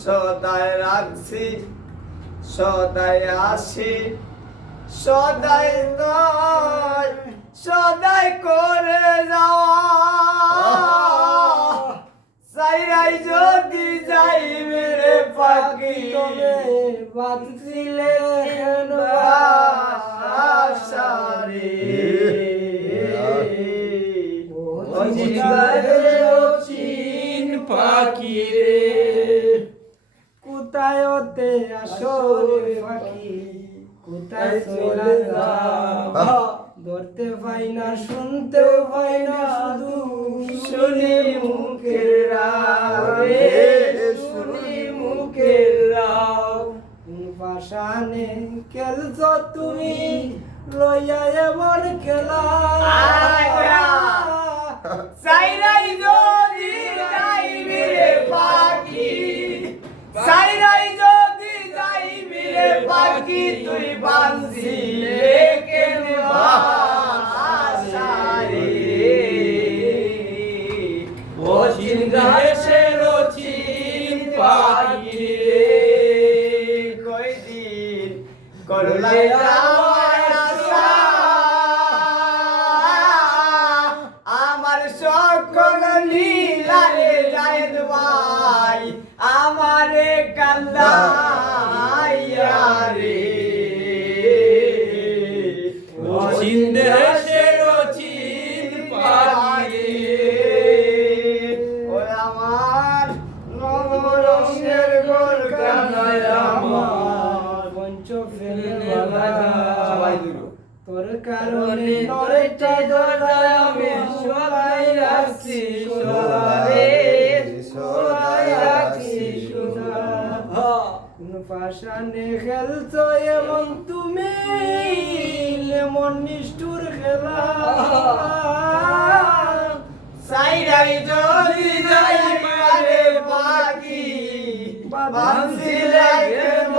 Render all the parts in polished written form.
সদাই রাখছি সদাই আসি সদাই নয় সদাই করে যাওয়া সাইরাই যদি যাই মেরে পাখি তবে বাঁধছিলে কেন আশারে ও চিন পাখি রে কোথায় ওতে আসরে পাখি কোথায় চলে যাও ধরতে পাই না শুনতেও পাই না শুধু শুনি মুখের রাও রে শুনি মুখের রাও কোন পাশানে খেলছো তুমি লইয়া এমন খেলা সাইরাই যদি যাই মেরে পাখি সাইরাই যদি যাই মেরে পাখি তুই বাঁধছিলে কেন আশারে ও চিন্তাশের চিন পাখি রে কয়দিন করলে আমার সকল লীলারে জায়েদ ভাই আমারে কান্দাইয়া রে চিন্দেশের চিন পাখি ও আমার নবরঙ্গের গোল কানায় আমার পঞ্চ ফেলে বাধা সবাই দিল তোর কারণে নয়টা দরজায় আমি সবাই রাখছি সোনারে সবাই রাখছি সোনা কোন পাশানে খেলছো এমন তুমি এমন নিষ্ঠুর খেলা সাইরাই যদি যাই মারে পাখি বাঁধছিলে কেন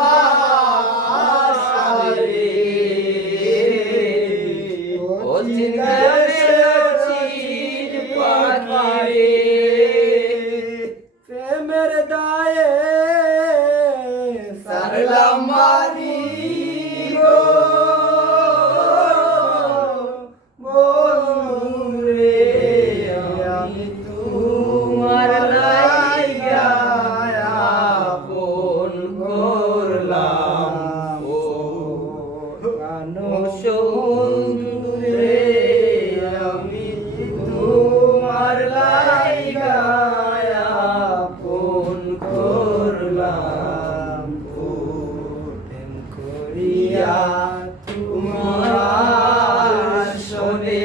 আশারে ও চিন্তাশের চিন পাখি প্রেমের দায়ে সারলাম মারি গো বন্ধুরে আমি তোমার লাইগা আপন করলাম ও কানো বন্ধুরে আমি তোমার লাইগা আপন করলাম ও প্রেম করিয়া তোমার শোনে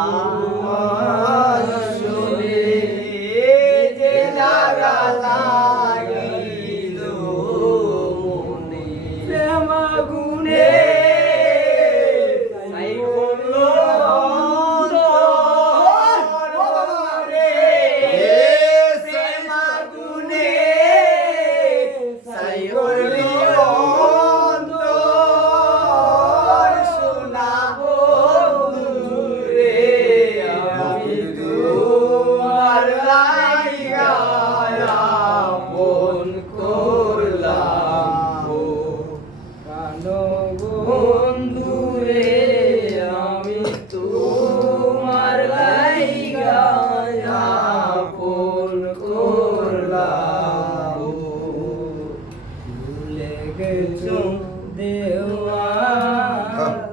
আমার শোনে যে লাগা লাগিল মনে প্রেম আগুনে সাই করলো রে প্রেম আগুনে সাই করলি অন্তর সোনা বন্ধুরে আমি তোমার লাইগা আপন করলাম ও কানো বন্ধুরে আমি তোমার লাইগা আপন করলাম ভুলে গেছো দেওয়া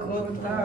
কথা